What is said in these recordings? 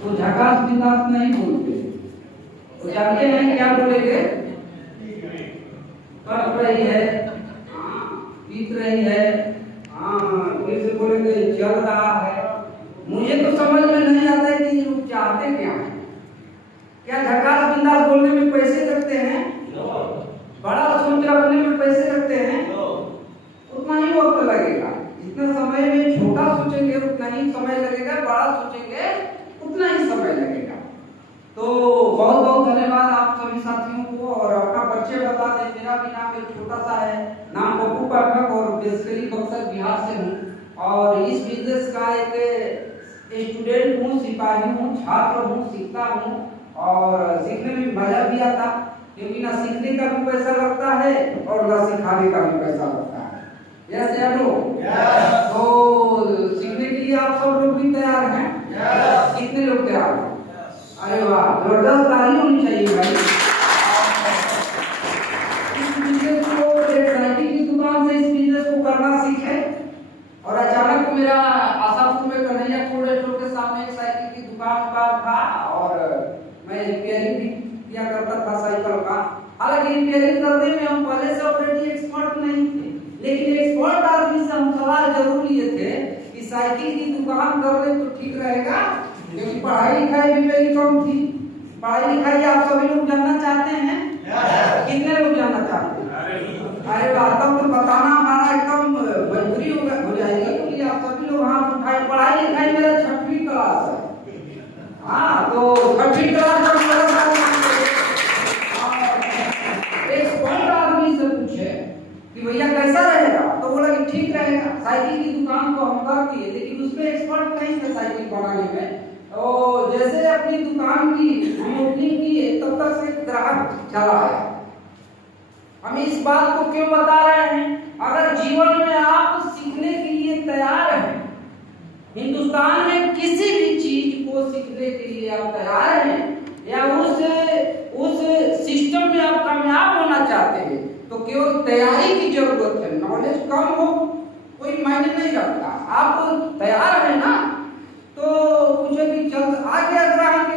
तो झकास बिंदास नहीं बोलते। तो जानते हैं क्या बोलेंगे? कट रही है, बीत रही है, फिर से बोलेंगे चल रहा है। मुझे तो समझ में नहीं आता है कि लोग चाहते क्या है। क्या झकास बिंदास बोलने में पैसे लगते हैं? बड़ा सोच रखने में पैसे लगते हैं? उतना ही वक्त लगेगा। जितना समय में छोटा सोचेंगे उतना ही समय लगेगा, बड़ा सोचेंगे उतना ही समय लगेगा। तो बहुत बहुत धन्यवाद आप सभी साथियों को। और अपना परिचय बता दें। मेरा भी नाम एक छोटा सा है, नाम पप्पू पाठक और बेसिकली बक्सर बिहार से हूँ। और इस बिजनेस का एक स्टूडेंट हूँ, सिपाही हूँ, छात्र हूँ, सीखता हूँ। और सीखने में मजा भी आता, क्योंकि ना सीखने का भी पैसा लगता है और ना सिखाने का भी पैसा लगता है। यस या नो? तो सीखने के लिए आप सब लोग भी तैयार हैं? कितने लोग तैयार हैं? अरे वाह, जबरदस्त ताली होनी चाहिए भाई। इस बिजनेस को एक साइकिल की दुकान से इस बिजनेस को करना सीखे। और अचानक मेरा आशापुर में कन्हैया कोल्ड स्टोर के सामने एक साइकिल की दुकान का था और मैं रिपेयरिंग भी किया करता था साइकिल का। हालांकि रिपेयरिंग करने में हम पहले से ऑलरेडी एक्सपर्ट नहीं थे, लेकिन एक्सपर्ट आदमी से हम सलाह जरूर लिए थे कि साइकिल की दुकान कर ले तो ठीक रहेगा, क्योंकि पढ़ाई लिखाई भी मेरी कम थी। पढ़ाई लिखाई आप सभी लोग जानना चाहते हैं? कितने लोग जानना चाहते हैं? अरे वाह, तब तो बताना हमारा एकदम मजबूरी हो जाएगी, क्योंकि आप सभी लोग हाथ उठाए। पढ़ाई लिखाई मेरा 6वीं क्लास है। हाँ, तो 6वीं क्लास का एक्सपर्ट आदमी से पूछे कि भैया कैसा रहेगा, तो बोला कि ठीक रहेगा। साइकिल की दुकान को हम कर दिए, लेकिन उसमें एक्सपर्ट नहीं थे साइकिल बनाने में। तो जैसे अपनी दुकान की हम ओपनिंग की, तब तक से ग्राहक चला आया। हम इस बात को क्यों बता रहे हैं? अगर जीवन में आप सीखने के लिए तैयार हैं, हिंदुस्तान में किसी भी चीज को सीखने के लिए आप तैयार हैं, या उस सिस्टम में आप कामयाब होना चाहते हैं, तो केवल तैयारी की जरूरत है। नॉलेज कम हो कोई मायने नहीं रखता। आप तैयार है ना, तो पूछे कि चल आ गया ग्राहक,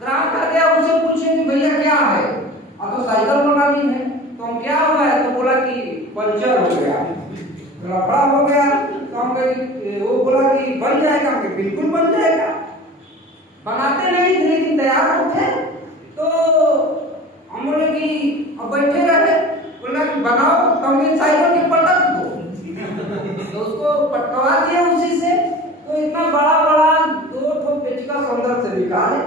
ग्राहक आ गया, उसे पूछे कि भैया क्या है? तो साइकिल बनानी है। तो क्या हुआ है? तो बोला कि पंचर हो गया, रफड़ा हो गया। तो हम कहे, वो बोला कि बन जाएगा। हम बिल्कुल बन जाएगा। बनाते नहीं थे लेकिन तैयार होते। तो हम बोले कि अब बैठे रहे, बोला कि बनाओ। तो हमने साइकिल की पटक दो, तो उसको पटकवा दिया उसी से। तो इतना बड़ा बड़ा 2 पेचकस अंदर से निकाले,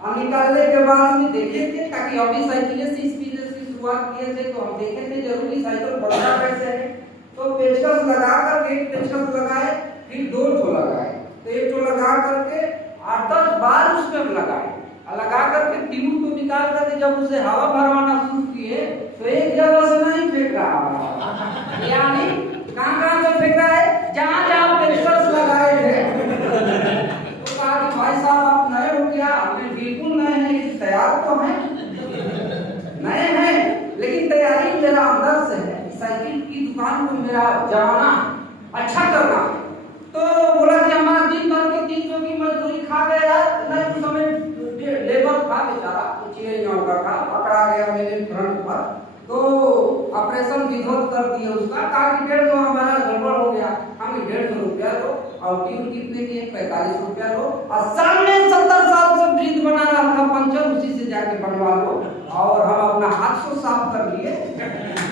और निकालने के बाद में देखे थे, ताकि अभी साइकिल से इस बिजनेस की शुरुआत किए थे, तो हम देखे थे जरूरी साइकिल बनता कैसे है। तो पेचकस लगा कर एक पेचकस लगाए, फिर 2 ठो लगाए। तो 1 ठो लगा करके 8-10 बार उसमें लगाए, लगा करके ट्यूब को निकाल करके जब उसे हवा भरवाना शुरू किए, तो एक जगह से नहीं फेंक रहा, यानी कहाँ से फेंक रहा है? जहाँ जहाँ पेचकस लगाए थे। तो कहा कि भाई साहब आप नए हो क्या? हमने बिल्कुल नए हैं, तैयार तो हैं, नए हैं, लेकिन तैयारी मेरा अंदर से है। साइकिल की दुकान को मेरा जमाना अच्छा करना। तो बोला कि हमारा दिन भर की 300 की मजदूरी खा गया। नहीं, उस समय लेबर था बेचारा, गाँव का था, पकड़ा गया मेरे फ्रंट पर। तो ऑपरेशन विध्वंस कर दिया उसका। कहा कि 150 हमारा गड़बड़ हो गया। हमें 150 रुपया दो, और ट्यूब कितने की? 45 रुपया दो। और सामने 70 साल से ब्रिज बना रहा था पंचर, उसी से जाके बनवा लो। और हम अपना हाथ को साफ कर लिए।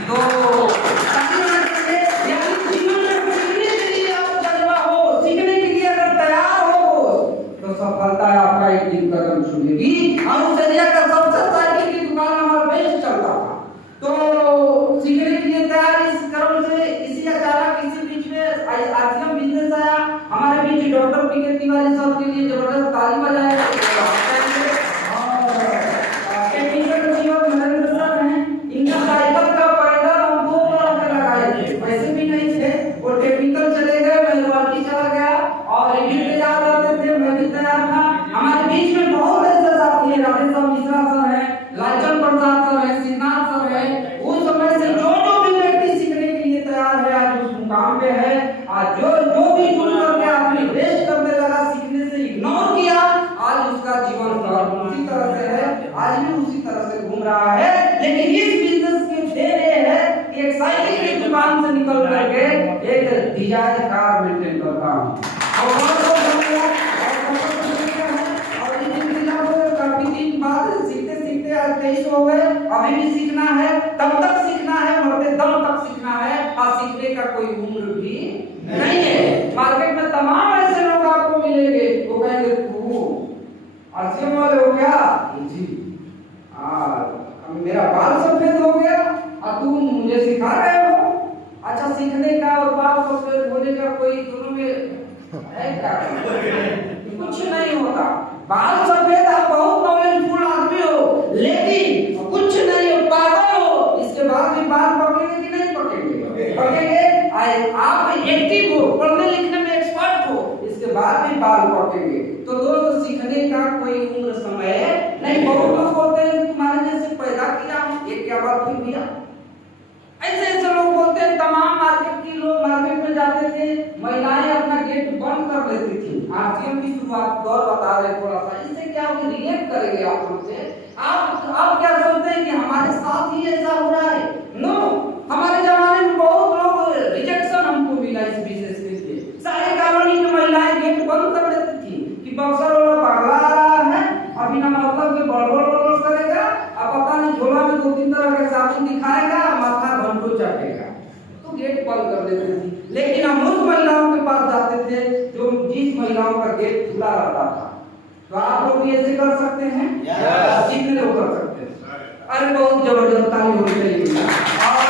तो सफलता आपका एक दिन कदम छूएगी। और उस एरिया का सबसे साइकिल की दुकान हमारा बेस्ट चलता था। तो सीखने के लिए तैयार इस क्रम से इसी अचानक इसी बीच में आरसीएम बिजनेस आया। हमारे बीच डॉक्टर पीके तिवारी साहब के लिए जबरदस्त ताली बजाएगा। इनका साइकिल का पैडल हम 2 बरस में लगाए थे, पैसे भी नहीं थे। वो टेक्निकल चले गए, मैं रॉयल्टी चला गया, और रिव्यू तैयार रहते थे, मैं भी तैयार था। हमारे बीच में बहुत ऐसे साथी हैं, राधेश्याम मिश्रा सर है, लालचंद प्रसाद सर है, सिद्धार्थ सर है। उस समय से जो भी व्यक्ति सीखने के लिए तैयार है, आज उस मुकाम पे है। आज जो भी जुड़ करके अपनी बेस्ट करने लगा, सीखने से इग्नोर किया, कोई उम्र समय नहीं। बहुत लोग बोलते हैं तुम्हारे जैसे पैदा किया हूं, ये क्या बात हुई भैया? ऐसे ऐसे लोग बोलते हैं। तमाम मार्केट की लोग मार्केट में जाते थे, महिलाएं अपना गेट बंद कर लेती थी। आरटीएम की शुरुआत दौर बता रहे थोड़ा सा, इससे क्या वो रिलेट करेंगे आप हमसे? आप क्या सोचते हैं कि हमारे साथ ही ऐसा हो रहा है? नो, हमारे जमाने में बहुत लोग रिजेक्शन हमको मिला इस विशेष के लिए। सारे कॉलोनी की महिलाएं गेट बंद कर देती थी कि बक्सर वाला पागला आ रहा है, अभी ना मतलब के बड़बड़ करेगा, अब पता नहीं झोला में 2-3 तरह के साबुन दिखाएगा, माथा घंटों चाटेगा, तो गेट बंद कर देती थी। लेकिन हम उस महिलाओं के पास जाते थे जो जिस महिलाओं का गेट खुला रहता था। तो आप लोग भी ऐसे कर सकते हैं? कितने लोग कर सकते हैं? अरे बहुत जबरदस्त ताली होनी चाहिए। और